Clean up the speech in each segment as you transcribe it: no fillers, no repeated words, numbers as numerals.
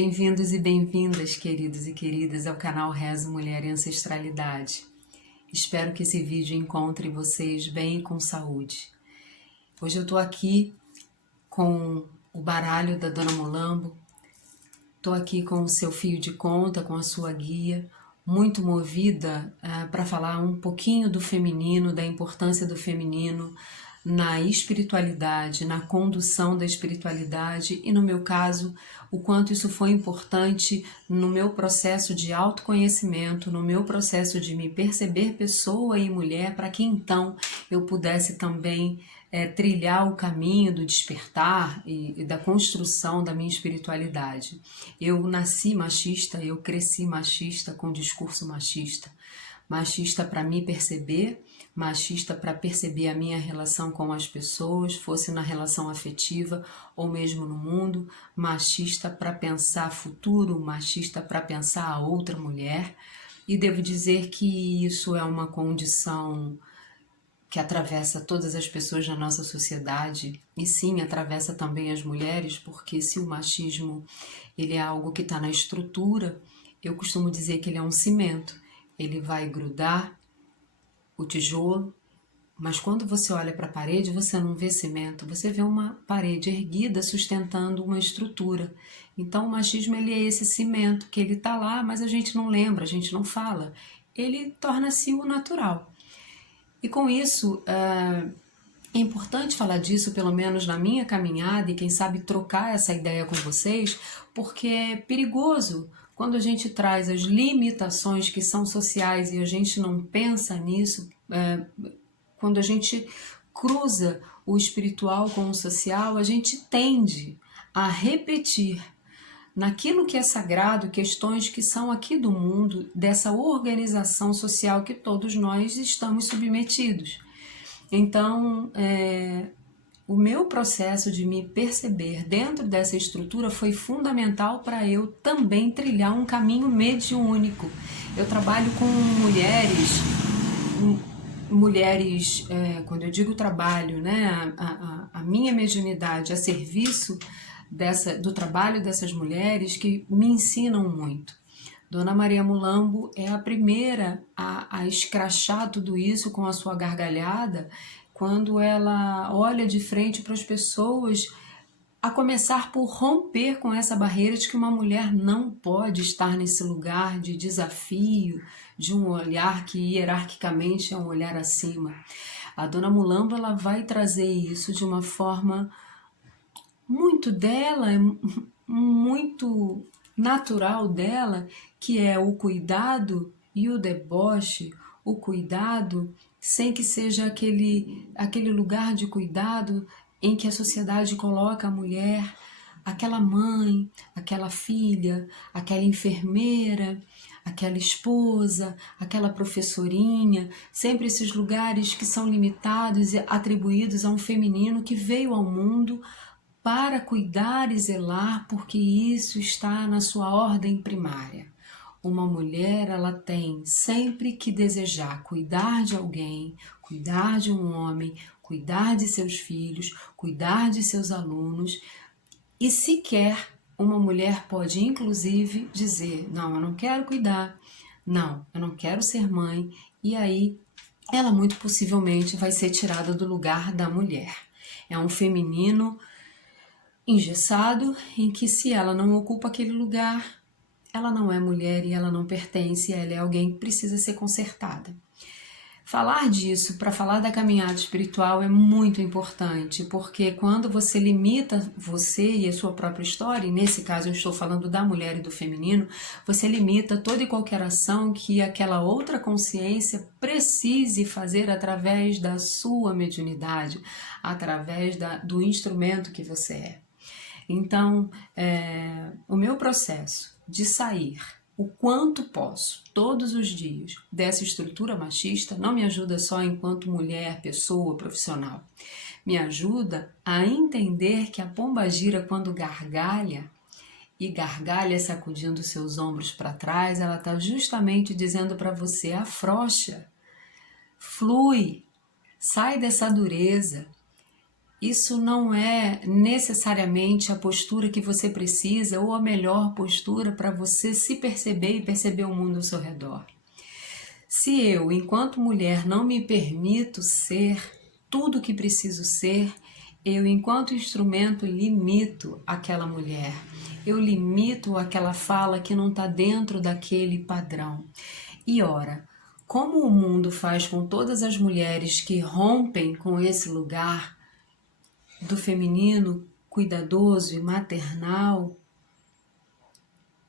Bem-vindos e bem-vindas, queridos e queridas, ao canal Rezo Mulher e Ancestralidade. Espero que esse vídeo encontre vocês bem e com saúde. Hoje eu tô aqui com o baralho da Dona Mulambo, tô aqui com o seu fio de conta, com a sua guia, muito movida para falar um pouquinho do feminino, da importância do feminino na espiritualidade, na condução da espiritualidade e, no meu caso, o quanto isso foi importante no meu processo de autoconhecimento, no meu processo de me perceber pessoa e mulher, para que então eu pudesse também trilhar o caminho do despertar e da construção da minha espiritualidade. Eu nasci machista, eu cresci machista, com discurso machista. Machista para me perceber, machista para perceber a minha relação com as pessoas, fosse na relação afetiva ou mesmo no mundo, machista para pensar futuro, machista para pensar a outra mulher. E devo dizer que isso é uma condição que atravessa todas as pessoas da nossa sociedade, e sim, atravessa também as mulheres, porque se o machismo ele é algo que está na estrutura, eu costumo dizer que ele é um cimento. Ele vai grudar o tijolo, mas quando você olha para a parede, você não vê cimento, você vê uma parede erguida sustentando uma estrutura. Então o machismo ele é esse cimento, que ele está lá, mas a gente não lembra, a gente não fala. Ele torna-se o natural. E com isso, é importante falar disso, pelo menos na minha caminhada, e quem sabe trocar essa ideia com vocês, porque é perigoso quando a gente traz as limitações que são sociais e a gente não pensa nisso, quando a gente cruza o espiritual com o social, a gente tende a repetir naquilo que é sagrado questões que são aqui do mundo, dessa organização social que todos nós estamos submetidos. Então, o meu processo de me perceber dentro dessa estrutura foi fundamental para eu também trilhar um caminho mediúnico. Eu trabalho com mulheres, quando eu digo trabalho, né, a minha mediunidade a serviço do trabalho dessas mulheres que me ensinam muito. Dona Maria Mulambo é a primeira a escrachar tudo isso com a sua gargalhada, quando ela olha de frente para as pessoas, a começar por romper com essa barreira de que uma mulher não pode estar nesse lugar de desafio, de um olhar que hierarquicamente é um olhar acima. A Dona Mulambo ela vai trazer isso de uma forma muito dela, muito natural dela, que é o cuidado e o deboche, o cuidado sem que seja aquele lugar de cuidado em que a sociedade coloca a mulher, aquela mãe, aquela filha, aquela enfermeira, aquela esposa, aquela professorinha, sempre esses lugares que são limitados e atribuídos a um feminino que veio ao mundo para cuidar e zelar, porque isso está na sua ordem primária. Uma mulher, ela tem sempre que desejar cuidar de alguém, cuidar de um homem, cuidar de seus filhos, cuidar de seus alunos, e sequer uma mulher pode, inclusive, dizer, não, eu não quero cuidar, não, eu não quero ser mãe, e aí ela muito possivelmente vai ser tirada do lugar da mulher. É um feminino engessado, em que se ela não ocupa aquele lugar, ela não é mulher e ela não pertence, ela é alguém que precisa ser consertada. Falar disso para falar da caminhada espiritual é muito importante, porque quando você limita você e a sua própria história, e nesse caso eu estou falando da mulher e do feminino, você limita toda e qualquer ação que aquela outra consciência precise fazer através da sua mediunidade, através do instrumento que você é. Então, o meu processo de sair o quanto posso, todos os dias, dessa estrutura machista, não me ajuda só enquanto mulher, pessoa, profissional. Me ajuda a entender que a pombagira, quando gargalha, e gargalha sacudindo seus ombros para trás, ela está justamente dizendo para você, afrouxa, flui, sai dessa dureza, isso não é necessariamente a postura que você precisa ou a melhor postura para você se perceber e perceber o mundo ao seu redor. Se eu, enquanto mulher, não me permito ser tudo o que preciso ser, eu, enquanto instrumento, limito aquela mulher. Eu limito aquela fala que não está dentro daquele padrão. E ora, como o mundo faz com todas as mulheres que rompem com esse lugar do feminino cuidadoso e maternal,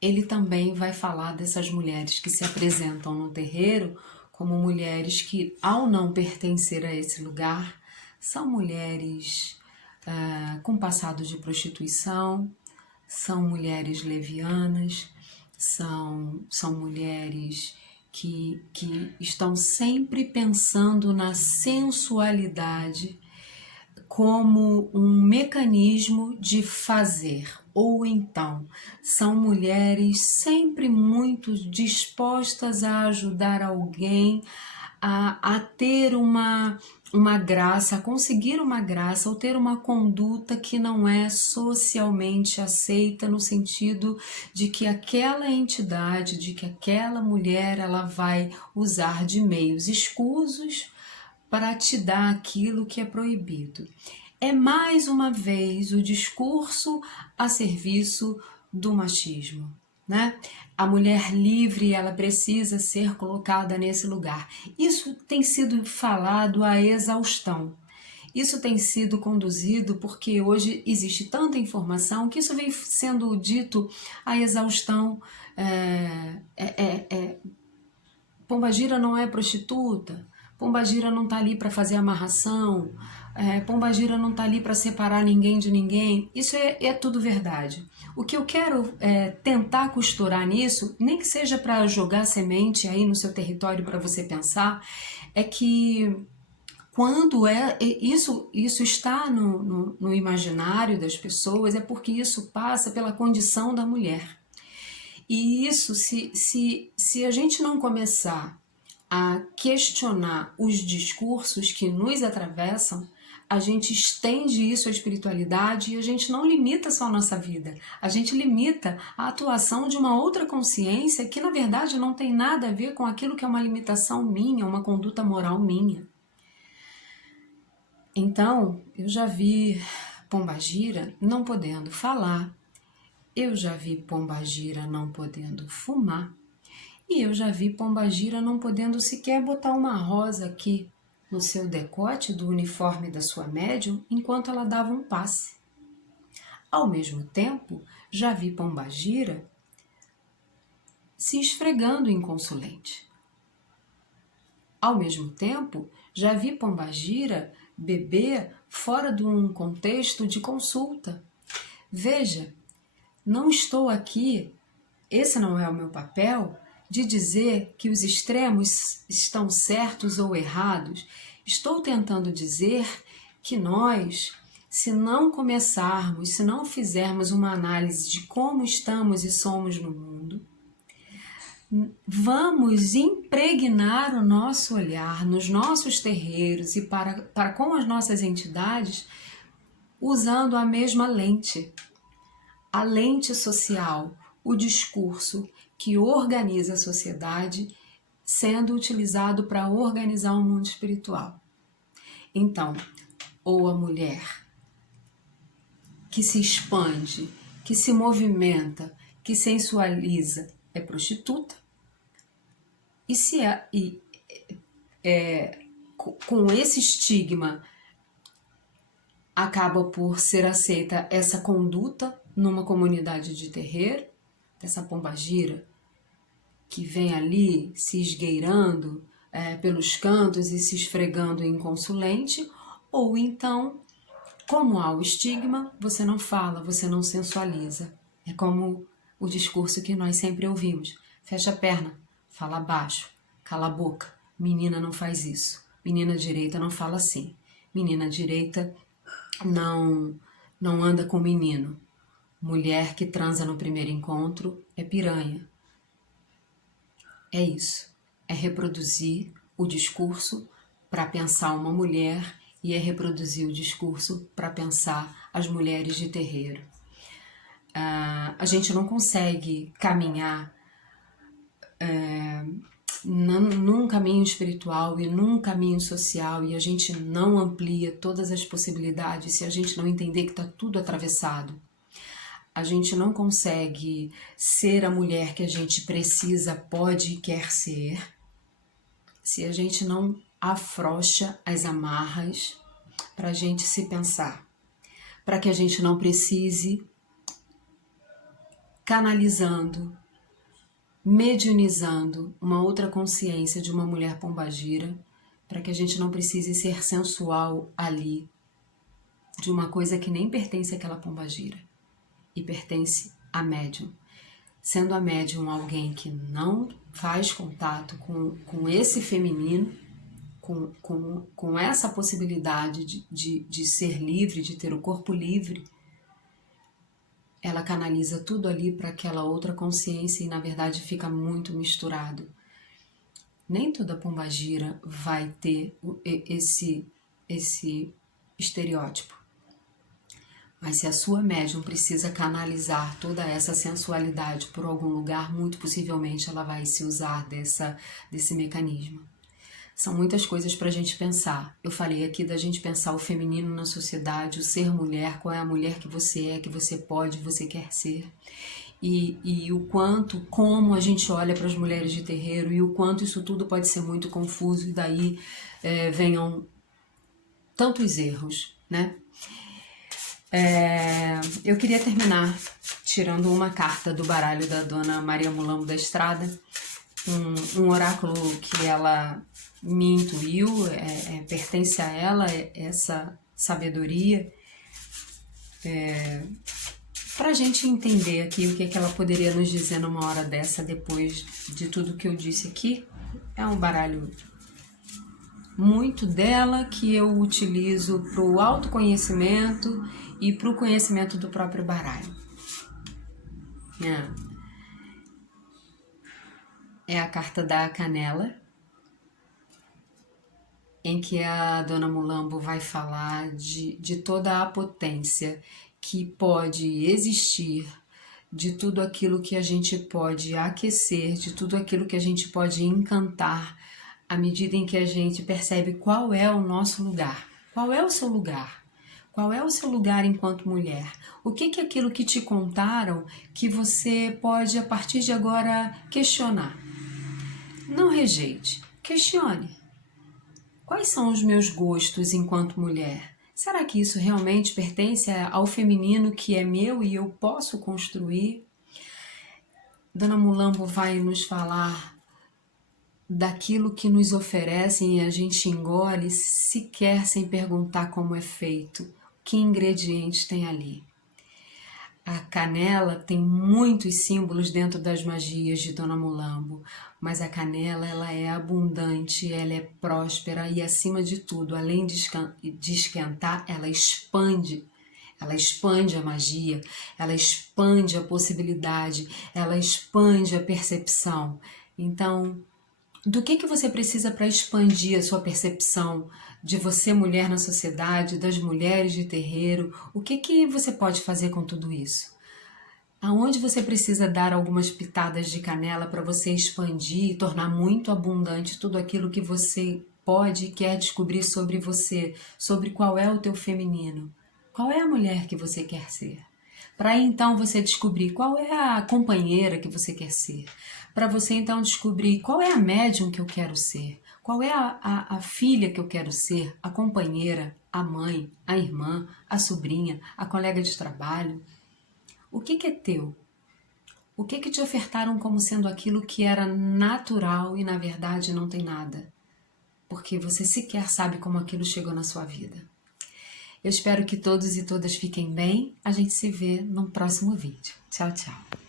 ele também vai falar dessas mulheres que se apresentam no terreiro como mulheres que, ao não pertencer a esse lugar, são mulheres com passado de prostituição, são mulheres levianas, são mulheres que estão sempre pensando na sensualidade como um mecanismo de fazer, ou então são mulheres sempre muito dispostas a ajudar alguém a ter uma graça, a conseguir uma graça, ou ter uma conduta que não é socialmente aceita, no sentido de que aquela entidade, de que aquela mulher, ela vai usar de meios escusos para te dar aquilo que é proibido. É mais uma vez o discurso a serviço do machismo, né? A mulher livre, ela precisa ser colocada nesse lugar. Isso tem sido falado à exaustão. Isso tem sido conduzido porque hoje existe tanta informação que isso vem sendo dito à exaustão. Pombagira não é prostituta, Pombagira não está ali para fazer amarração, Pombagira não está ali para separar ninguém de ninguém. Isso é tudo verdade. O que eu quero tentar costurar nisso, nem que seja para jogar semente aí no seu território para você pensar, é que quando isso está no imaginário das pessoas, é porque isso passa pela condição da mulher. E isso, se a gente não começar a questionar os discursos que nos atravessam, a gente estende isso à espiritualidade e a gente não limita só a nossa vida, a gente limita a atuação de uma outra consciência que na verdade não tem nada a ver com aquilo que é uma limitação minha, uma conduta moral minha. Então, eu já vi Pombagira não podendo falar, eu já vi Pombagira não podendo fumar, e eu já vi Pombagira não podendo sequer botar uma rosa aqui no seu decote do uniforme da sua médium enquanto ela dava um passe. Ao mesmo tempo, já vi Pombagira se esfregando inconsolente. Ao mesmo tempo, já vi Pombagira beber fora de um contexto de consulta. Veja, não estou aqui, esse não é o meu papel, de dizer que os extremos estão certos ou errados. Estou tentando dizer que nós, se não começarmos, se não fizermos uma análise de como estamos e somos no mundo, vamos impregnar o nosso olhar nos nossos terreiros e para com as nossas entidades usando a mesma lente. A lente social, o discurso que organiza a sociedade, sendo utilizado para organizar o mundo espiritual. Então, ou a mulher que se expande, que se movimenta, que sensualiza, é prostituta. E se com esse estigma acaba por ser aceita essa conduta numa comunidade de terreiro, dessa pombagira que vem ali se esgueirando pelos cantos e se esfregando inconsolente, ou então, como há o estigma, você não fala, você não sensualiza. É como o discurso que nós sempre ouvimos: fecha a perna, fala baixo, cala a boca, menina não faz isso, menina direita não fala assim, menina direita não anda com menino, mulher que transa no primeiro encontro é piranha. É isso, é reproduzir o discurso para pensar uma mulher e é reproduzir o discurso para pensar as mulheres de terreiro. A gente não consegue caminhar num caminho espiritual e num caminho social, e a gente não amplia todas as possibilidades se a gente não entender que está tudo atravessado. A gente não consegue ser a mulher que a gente precisa, pode e quer ser, se a gente não afrouxa as amarras para a gente se pensar, para que a gente não precise canalizando, mediunizando uma outra consciência de uma mulher pombagira, para que a gente não precise ser sensual ali de uma coisa que nem pertence àquela pombagira e pertence à médium. Sendo a médium alguém que não faz contato com esse feminino, com essa possibilidade de ser livre, de ter o corpo livre, ela canaliza tudo ali para aquela outra consciência e na verdade fica muito misturado. Nem toda pombagira vai ter esse estereótipo. Mas se a sua médium precisa canalizar toda essa sensualidade por algum lugar, muito possivelmente ela vai se usar desse mecanismo. São muitas coisas para a gente pensar. Eu falei aqui da gente pensar o feminino na sociedade, o ser mulher, qual é a mulher que você é, que você pode, você quer ser. E o quanto, como a gente olha para as mulheres de terreiro e o quanto isso tudo pode ser muito confuso e daí venham tantos erros, né? Eu queria terminar tirando uma carta do baralho da Dona Maria Mulambo da Estrada, um oráculo que ela me intuiu, pertence a ela essa sabedoria, para a gente entender aqui o que ela poderia nos dizer numa hora dessa, depois de tudo que eu disse aqui. É um baralho muito dela, que eu utilizo para o autoconhecimento e para o conhecimento do próprio baralho. É a carta da canela, em que a Dona Mulambo vai falar de toda a potência que pode existir, de tudo aquilo que a gente pode aquecer, de tudo aquilo que a gente pode encantar, à medida em que a gente percebe qual é o nosso lugar, qual é o seu lugar, qual é o seu lugar enquanto mulher, o que é aquilo que te contaram que você pode, a partir de agora, questionar. Não rejeite, questione. Quais são os meus gostos enquanto mulher? Será que isso realmente pertence ao feminino que é meu e eu posso construir? Dona Mulambo vai nos falar daquilo que nos oferecem e a gente engole sequer sem perguntar como é feito, que ingredientes tem ali. A canela tem muitos símbolos dentro das magias de Dona Mulambo, mas a canela ela é abundante, ela é próspera e, acima de tudo, além de esquentar, ela expande a magia, ela expande a possibilidade, ela expande a percepção. Então, do que você precisa para expandir a sua percepção de você, mulher na sociedade, das mulheres de terreiro? O que você pode fazer com tudo isso? Aonde você precisa dar algumas pitadas de canela para você expandir e tornar muito abundante tudo aquilo que você pode e quer descobrir sobre você, sobre qual é o teu feminino? Qual é a mulher que você quer ser? Para então você descobrir qual é a companheira que você quer ser. Para você então descobrir qual é a médium que eu quero ser. Qual é a filha que eu quero ser, a companheira, a mãe, a irmã, a sobrinha, a colega de trabalho. O que é teu? O que te ofertaram como sendo aquilo que era natural e na verdade não tem nada? Porque você sequer sabe como aquilo chegou na sua vida. Eu espero que todos e todas fiquem bem. A gente se vê no próximo vídeo. Tchau, tchau.